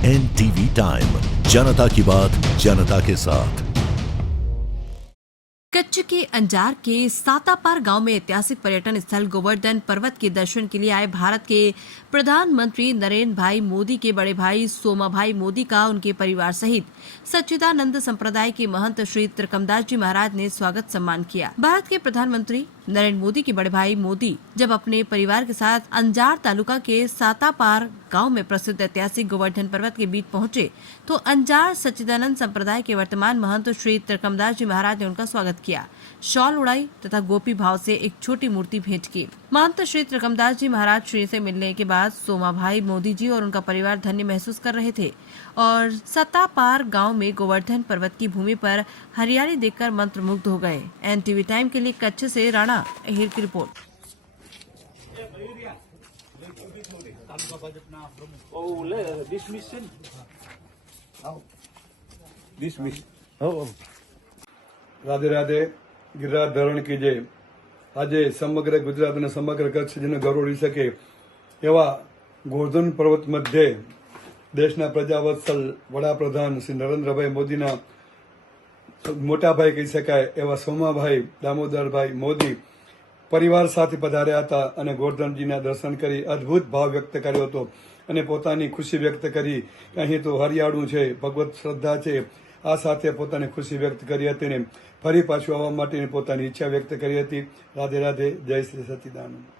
NTV time, जनता की बात जनता के साथ। कच्छ के अंजार के सातापार गांव में ऐतिहासिक पर्यटन स्थल गोवर्धन पर्वत के दर्शन के लिए आए भारत के प्रधानमंत्री नरेंद्र भाई मोदी के बड़े भाई सोमा भाई मोदी का उनके परिवार सहित सच्चिदानंद संप्रदाय के महंत श्री त्रिकमदास जी महाराज ने स्वागत सम्मान किया। भारत के प्रधानमंत्री नरेंद्र मोदी के बड़े भाई मोदी जब अपने परिवार के साथ अंजार तालुका के सातापार गांव में प्रसिद्ध ऐतिहासिक गोवर्धन पर्वत के बीच पहुंचे तो अंजार सच्चिदानंद संप्रदाय के वर्तमान महंत श्री त्रिकमदास जी महाराज ने उनका स्वागत किया, शॉल उड़ाई तथा गोपी भाव से एक छोटी मूर्ति भेंट की। महंत श्री त्रिकमदास जी महाराज श्री से मिलने के बाद सोमा भाई मोदी जी और उनका परिवार धन्य महसूस कर रहे थे और सातापार गांव में गोवर्धन पर्वत की भूमि पर हरियाली देखकर मंत्रमुग्ध हो गए। NTV टाइम के लिए कच्छ से राणा अहिर की रिपोर्ट। राधे राधे। गिरिराज धरण की जय। आज समग्र गुजरात અને સમગ્ર કચ્છ જેને ગૌરવી શકે એવા ગોવર્ધન પર્વત મધ્યે દેશના પ્રજાવત્સલ વડાપ્રધાન શ્રી નરેન્દ્રભાઈ મોદીના મોટા ભાઈ કહી શકાય એવા સોમાભાઈ દામોદરભાઈ મોદી પરિવાર સાથે પધાર્યા હતા અને ગોવર્ધનજીના દર્શન કરી અદ્ભુત ભાવ વ્યક્ત કર્યો હતો અને પોતાની ખુશી વ્યક્ત કરી કે અહીં તો હરિયાળું છે, ભગવત શ્રદ્ધા છે, આ સાથે પોતાની ખુશી વ્યક્ત કરી હતી ને ફરી પાછું આવવા માટેની પોતાની ઈચ્છા વ્યક્ત કરી હતી। રાધે રાધે, જય શ્રી સચ્ચિદાનંદ।